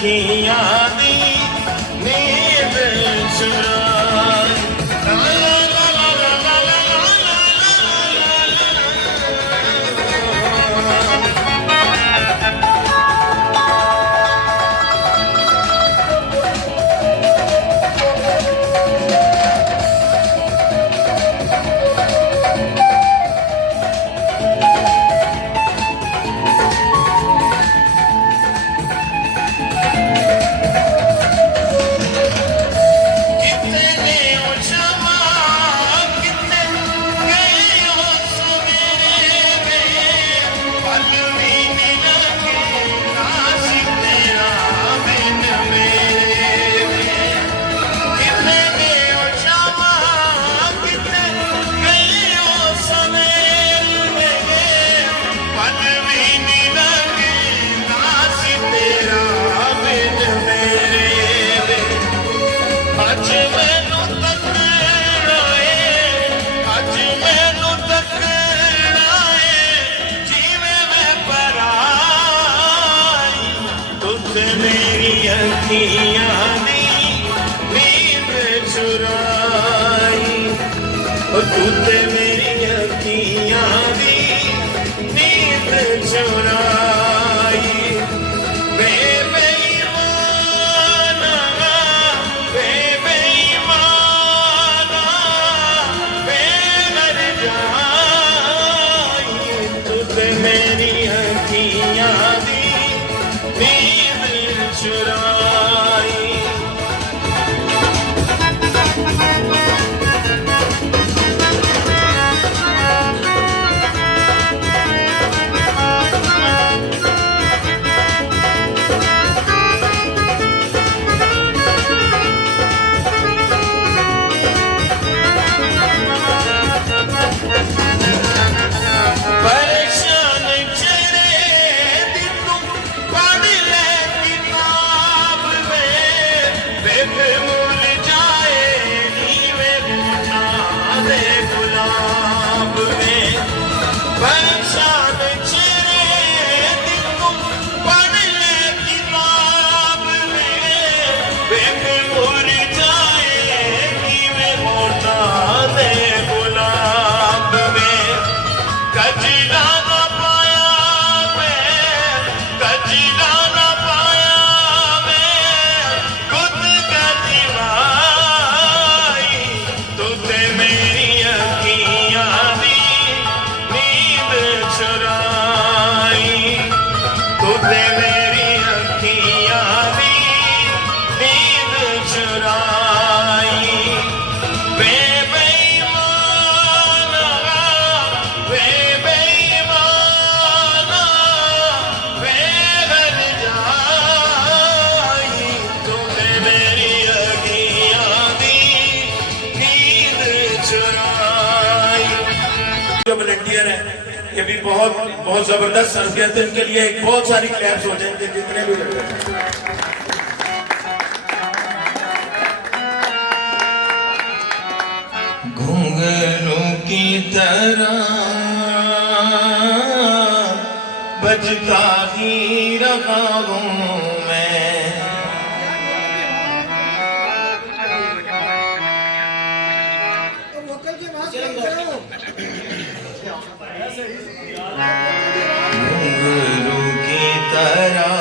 अखियां दी नींद चुराई। मेरी अखियां दी नींद चुराई, तू ते मेरी अखियां दी नींद चुराई। बेईमाना बेईमाना बेघर जाई, तू ते मेरी अखियां दी नींद चुराई। वॉलंटियर है, ये भी बहुत बहुत जबरदस्त शख्सियत है, इनके लिए एक बहुत सारी क्लैप्स हो जाएंगे जितने भी लोग। घुंघरू की तरह बजता ही रहा हूँ मैं, घुंघरू की तरह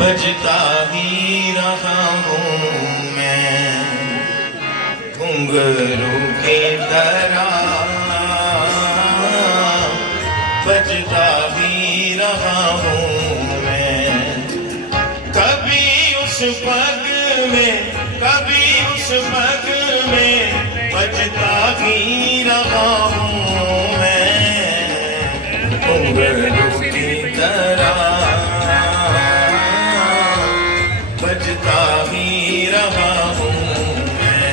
बजता ही रहा हूँ मैं, घुंघरू की तरह बजता ही रहा हूँ मैं। कभी उस पग में कभी उस पग में बजता ही रहा हूँ मैं, घुंघरू की तरह बजता ही रहा हूँ मैं।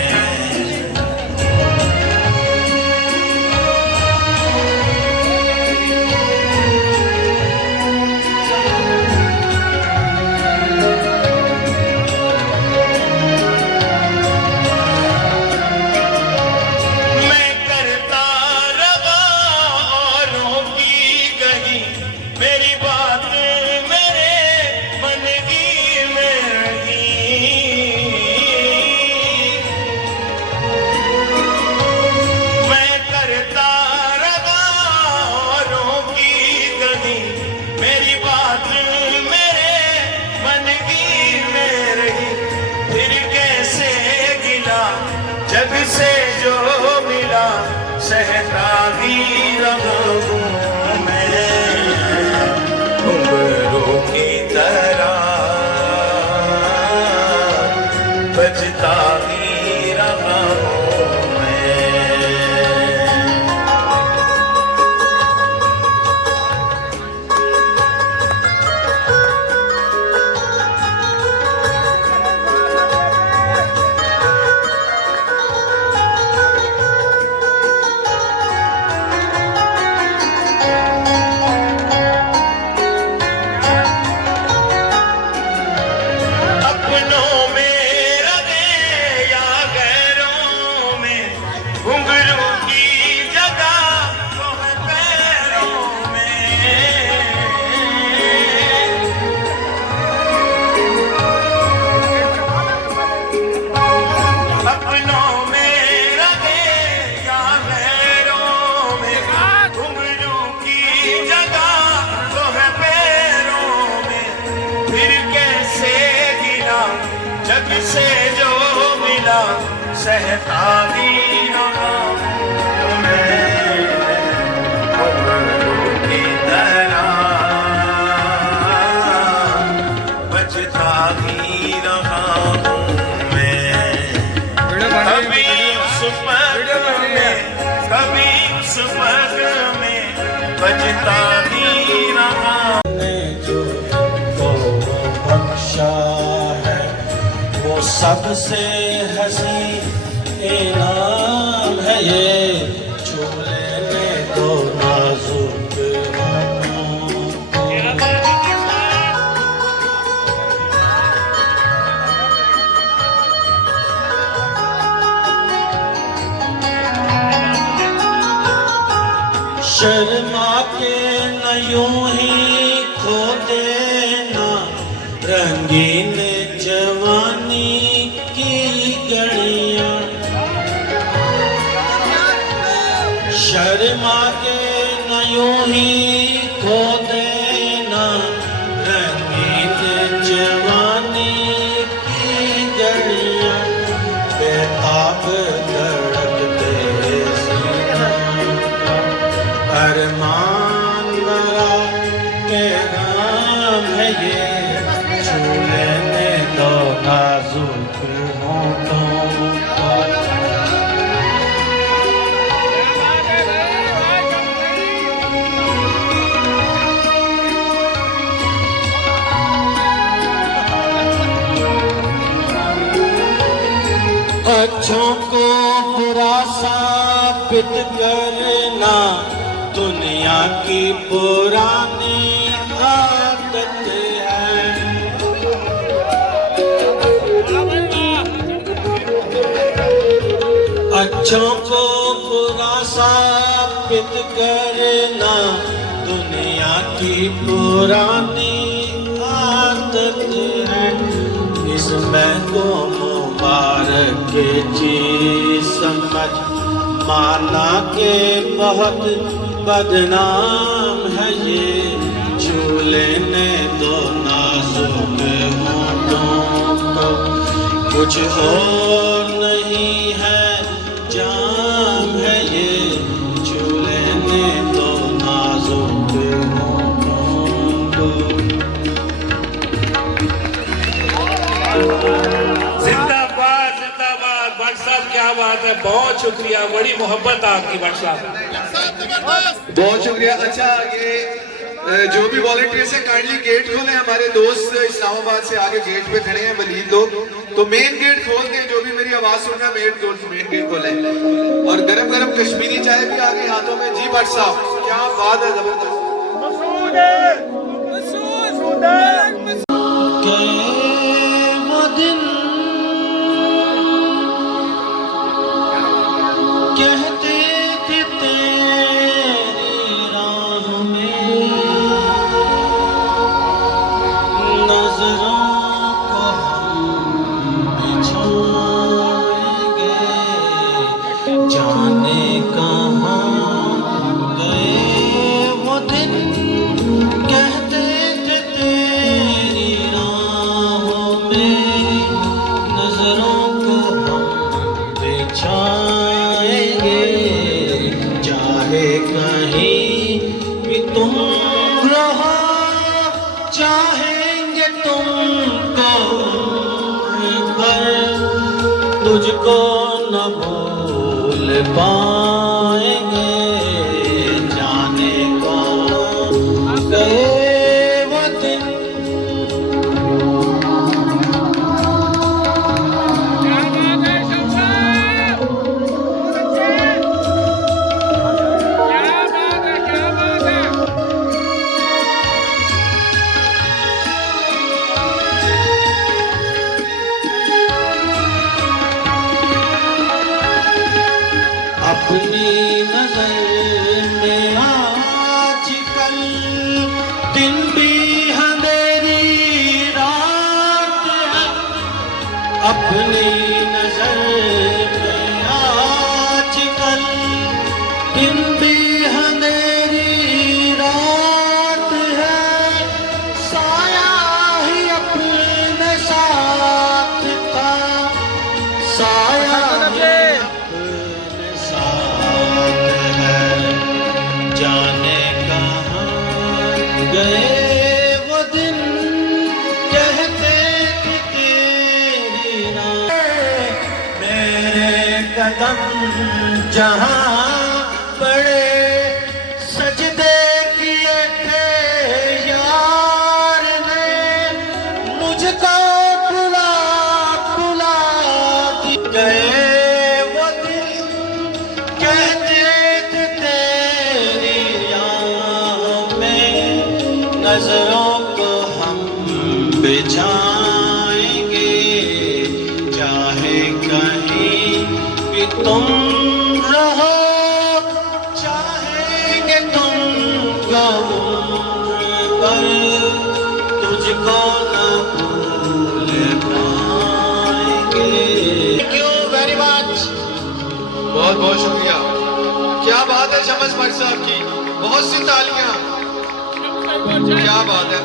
मैं करता रहा औरों की गई सहता ही रहा हूँ मैं घुंघरू की तरह बजता ही रहा हूँ मैं। अपनों में रगे या गैरों में घुंघरू की जगह तो है पैरों में। अपनों में रगे या गैरों में घुंघरू की जगह तो है पैरों में। फिर कैसे गिला जग से जो मिला सहता ही रहा हूँ मैं घुंघरू की तरह बजता ही रहा हूँ मैं। कभी उस पग में कभी उस पग में बजता ही रहा। जो को बख्शा है वो सबसे हंसी इनाम है ये चूल्हे में तो नाजुक शर्मा के न यूं ही खो देना रंगीन जवानी की घड़ियां। शर्मा के न यूं ही खो देना रंगीन जवानी की घड़ियां। बेताब धड़कते सीनों का अरमान मरा के नाम है ये चूल्हे में तो नाजुक होठों का। अच्छों को बुरा साबित करना दुनिया की पुरानी आदत है। अच्छों को बुरा साबित करना दुनिया की पुरानी आदत है। इसमें तो मुबारक चीज समझ माना के बहुत बदनाम है ये चूल्हे ने दो नाजुक होठों को। कुछ और नहीं है जाम है ये चूल्हे ने दो नाजुक होठों को। जिंदाबाद जिंदाबाद भट्ट साहब, क्या बात है, बहुत शुक्रिया, बड़ी मोहब्बत आपकी भट्ट साहब। बहुत शुक्रिया। अच्छा, ये जो भी वॉलंटियर्स हैं काइंडली गेट खोलें। हमारे दोस्त इस्लामाबाद से आगे गेट पे खड़े हैं वलीद लोग, तो मेन गेट खोल दें। जो भी मेरी आवाज सुन रहा है मेन गेट खोलें। और गरम गरम कश्मीरी चाय भी आ गई हाथों में। जी भट्ट साहब, क्या बात है, जबरदस्त। वो दिन कहते थे तेरी राह में नजरों को हम बिछाएंगे जाने कहाँ गए वो दिन। कहते थे तेरी राहों में नजरों को हम बिछाएंगे कहीं भी तुम रहो, चाहेंगे तुमको पर तुझको न भूल पाएंगे। जाने को गए वो दिन, अपनी नजर में आजकल दिन भी अंधेरी रात है। अपनी नजर में आजकल दिन भी अंधेरी रात है। साया ही अपने साथ का, साया अपने साथ है। जाने कहाँ गए वो दिन, कहते कि तेरी राह। मेरे कदम जहाँ पड़े, सजदे किए थे यार ने, मुझको बुला बुला गए वो दिन, कहते थे तेरी याद में नजरों को हम बिछाएंगे। चाहे कहीं भी तुम रहो, चाहेंगे तुमको पर तुझको न भूल पाएंगे। Thank you very much. बहुत बहुत शुक्रिया। क्या बात है शमस भट्ट साहब की, बहुत सी तालियां, क्या बात है।